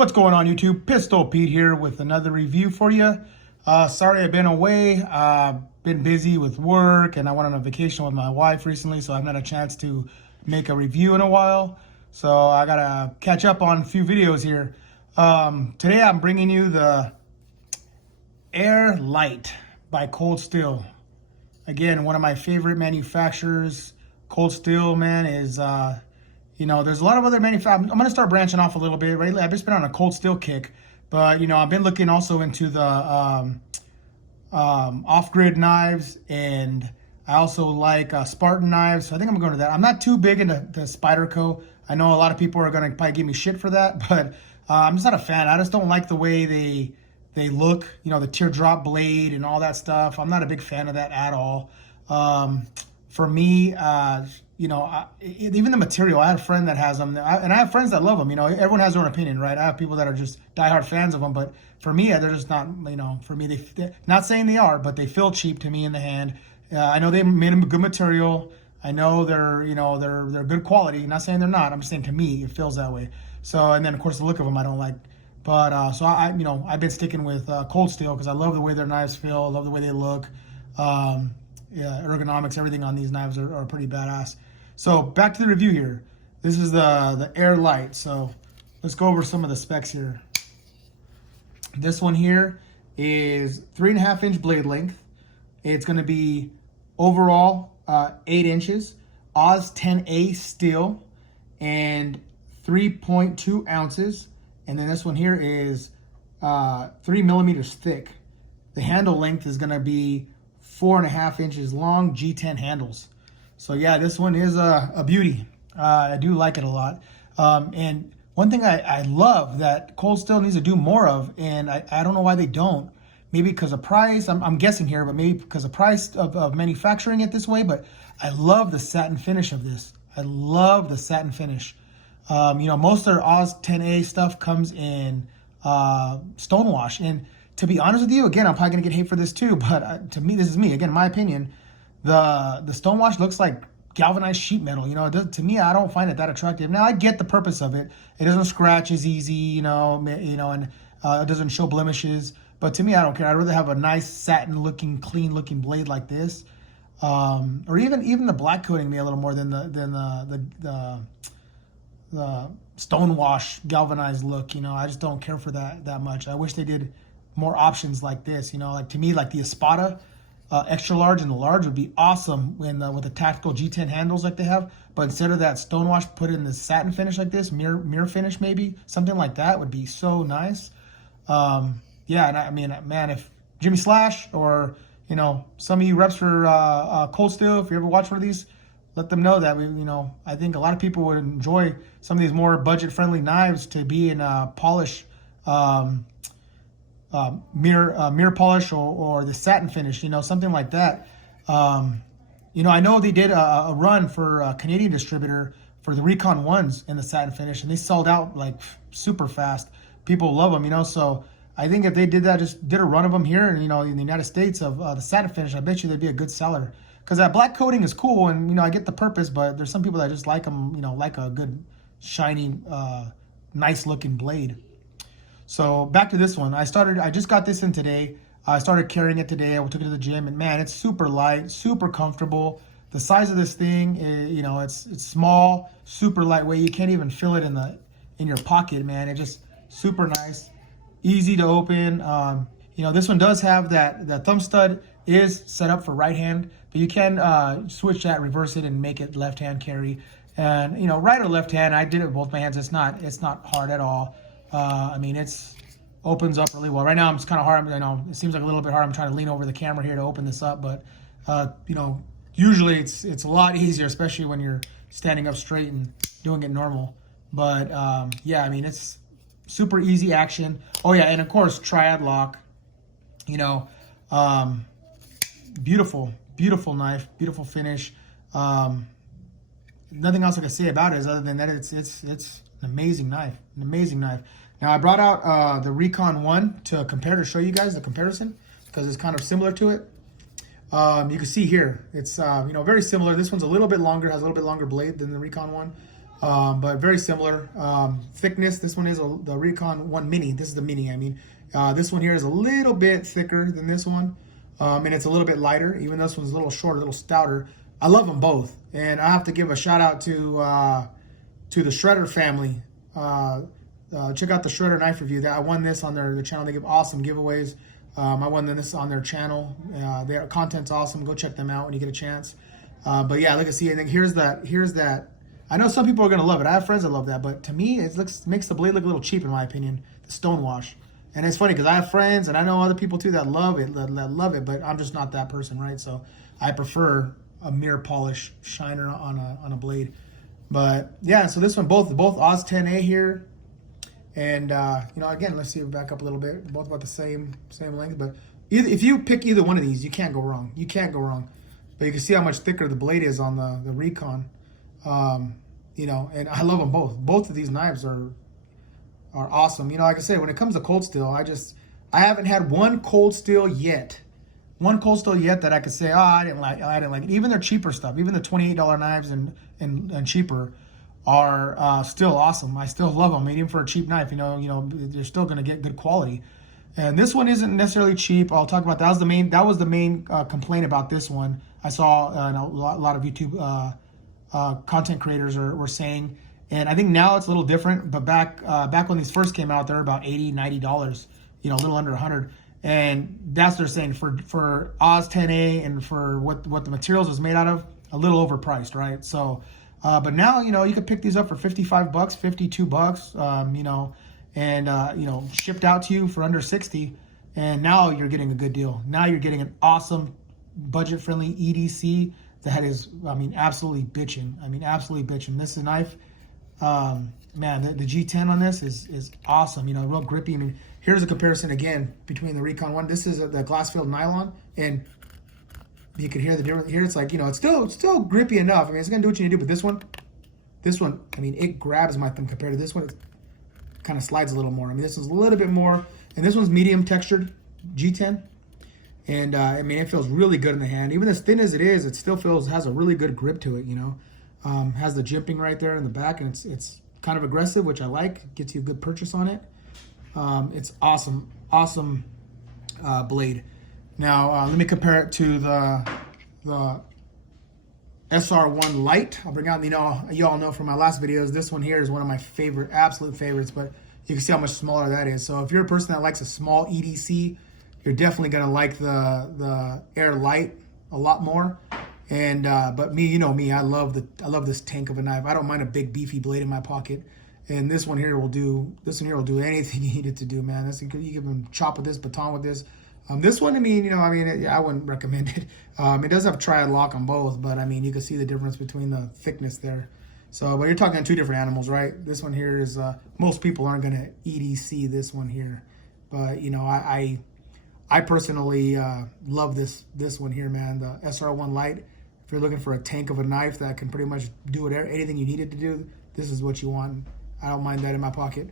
What's going on, YouTube? Pistol Pete here with another review for you. Sorry I've been away. Been busy with work, and I went on a vacation with my wife recently, so I haven't had a chance to make a review in a while. So I gotta catch up on a few videos here. Today I'm bringing you the Air Lite by Cold Steel. Again, one of my favorite manufacturers. Cold Steel, man, is there's a lot of other manufacturers. I'm going to start branching off a little bit. Right? I've just been on a Cold Steel kick. But, I've been looking also into the off-grid knives. And I also like Spartan knives. So I think I'm going to that. I'm not too big into the Spyderco. I know a lot of people are going to probably give me shit for that. But I'm just not a fan. I just don't like the way they look. The teardrop blade and all that stuff. I'm not a big fan of that at all. For me, even the material, I have a friend that has them, and I have friends that love them. Everyone has their own opinion, right? I have people that are just diehard fans of them, but for me, they're just not, for me, they're not saying they are, but they feel cheap to me in the hand. I know they made them good material. I know they're good quality. Not saying they're not. I'm just saying to me, it feels that way. So, and then of course the look of them I don't like. But so I've been sticking with Cold Steel because I love the way their knives feel. I love the way they look. Ergonomics, everything on these knives are pretty badass. So back to the review here. This is the Air Lite. So let's go over some of the specs here. This one here is 3.5-inch blade length. It's going to be overall 8 inches, Oz 10A steel, and 3.2 ounces. And then this one here is 3 millimeters thick. The handle length is going to be 4.5 inches long, G10 handles. So yeah, this one is a beauty. I do like it a lot. And one thing I love that Cold Steel needs to do more of, and I don't know why they don't. Maybe because of price, I'm guessing here, but maybe because of price of manufacturing it this way. But I love the satin finish of this. I love the satin finish. Most of their Oz 10A stuff comes in stonewash. And to be honest with you, again, I'm probably gonna get hate for this too, but to me, this is me, again, my opinion. The stonewash looks like galvanized sheet metal. To me, I don't find it that attractive. Now I get the purpose of it. It doesn't scratch as easy, and it doesn't show blemishes. But to me, I don't care. I'd rather have a nice satin looking, clean looking blade like this, or even the black coating me a little more than the stonewash galvanized look. I just don't care for that much. I wish they did more options like this. Like to me, like the Espada extra large and the large would be awesome with the tactical G10 handles like they have. But instead of that stonewash, put in the satin finish like this, mirror finish maybe, something like that would be so nice. Yeah, and I mean, man, if Jimmy Slash or some of you reps for Cold Steel, if you ever watch one of these, let them know that I think a lot of people would enjoy some of these more budget-friendly knives to be in polish. Mirror polish or the satin finish, something like that. I know they did a run for a Canadian distributor for the Recon 1s in the satin finish, and they sold out like super fast. People love them, so I think if they did that, just did a run of them here and, in the United States of the satin finish, I bet you they'd be a good seller. Because that black coating is cool, and, I get the purpose, but there's some people that just like them, like a good, shiny, nice looking blade. So back to this one. I just got this in today. I started carrying it today. I took it to the gym, and man, it's super light, super comfortable. The size of this thing, it's small, super lightweight. You can't even feel it in your pocket, man. It's just super nice, easy to open. This one does have that thumb stud is set up for right hand, but you can switch that, reverse it, and make it left hand carry. And right or left hand, I did it with both my hands. It's not hard at all. It's opens up really well. Right now, it's kind of hard. It seems like a little bit hard. I'm trying to lean over the camera here to open this up, but usually it's a lot easier, especially when you're standing up straight and doing it normal. But yeah, it's super easy action. Oh yeah, and of course triad lock. Beautiful knife, beautiful finish. Nothing else I can say about it other than that it's an amazing knife, Now I brought out the Recon 1 to compare, to show you guys the comparison, because it's kind of similar to it. You can see here, it's very similar. This one's a little bit longer, has a little bit longer blade than the Recon 1. but very similar. Thickness, this one is the Recon 1 Mini. This is the Mini, I mean. This one here is a little bit thicker than this one, and it's a little bit lighter, even though this one's a little shorter, a little stouter. I love them both, and I have to give a shout out to the Shredder family. Check out the Shredder knife review. I won this on their channel. They give awesome giveaways. I won this on their channel. Their content's awesome. Go check them out when you get a chance. But yeah, look at see. I think here's that. I know some people are gonna love it. I have friends that love that, but to me, makes the blade look a little cheap in my opinion. The stonewash, and it's funny because I have friends and I know other people too that love it, but I'm just not that person, right? So I prefer a mirror polish shiner on a blade. But yeah, so this one both Oz 10A here. And again, let's see, back up a little bit. Both about the same length, but if you pick either one of these, you can't go wrong. You can't go wrong. But you can see how much thicker the blade is on the Recon. And I love them both. Both of these knives are awesome. Like I said, when it comes to cold steel, I haven't had one cold steel yet. One cold steel yet that I could say, I didn't like it. Even their cheaper stuff, even the $28 knives and cheaper, are still awesome. I still love them, even for a cheap knife. You're still going to get good quality. And this one isn't necessarily cheap. I'll talk about that. That was the main complaint about this one. I saw a lot of YouTube content creators were saying, and I think now it's a little different. But back when these first came out, they were about $80, $90. A little under 100. And that's what they're saying for Oz 10A and for what the materials was made out of, a little overpriced, right? So. But now, you can pick these up for $55, $52, and, shipped out to you for under 60. And now you're getting a good deal. Now you're getting an awesome budget-friendly EDC that is, absolutely bitching. This is a knife, man, the G10 on this is awesome. Real grippy. Here's a comparison again between the Recon one. This is the glass-filled nylon, and you can hear the difference. Here it's like, it's still grippy enough. It's gonna do what you need to do. But this one, it grabs my thumb compared to this one. It kind of slides a little more. This one's a little bit more, and this one's medium textured G10, and it feels really good in the hand. Even as thin as it is, it still has a really good grip to it. Has the jimping right there in the back, and it's kind of aggressive, which I like. Gets you a good purchase on it. It's awesome blade. Now, let me compare it to the SR1 Lite. I'll bring out, you all know from my last videos, this one here is one of my absolute favorites, but you can see how much smaller that is. So if you're a person that likes a small EDC, you're definitely gonna like the Air Lite a lot more. And but me, me, I love this tank of a knife. I don't mind a big beefy blade in my pocket. And this one here will do anything you need it to do, man. You can chop with this, baton with this. This one, I wouldn't recommend it. It does have triad lock on both, but you can see the difference between the thickness there. So, but you're talking two different animals, right? This one here is, most people aren't going to EDC this one here. But, I personally love this one here, man. The SR1 Lite. If you're looking for a tank of a knife that can pretty much do anything you need it to do, this is what you want. I don't mind that in my pocket.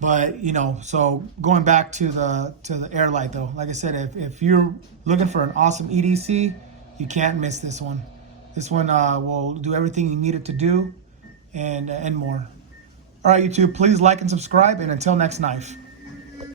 But so going back to the Air Lite though, like I said, if you're looking for an awesome EDC, you can't miss this one. This one will do everything you need it to do, and more. All right, YouTube, please like and subscribe, and until next knife.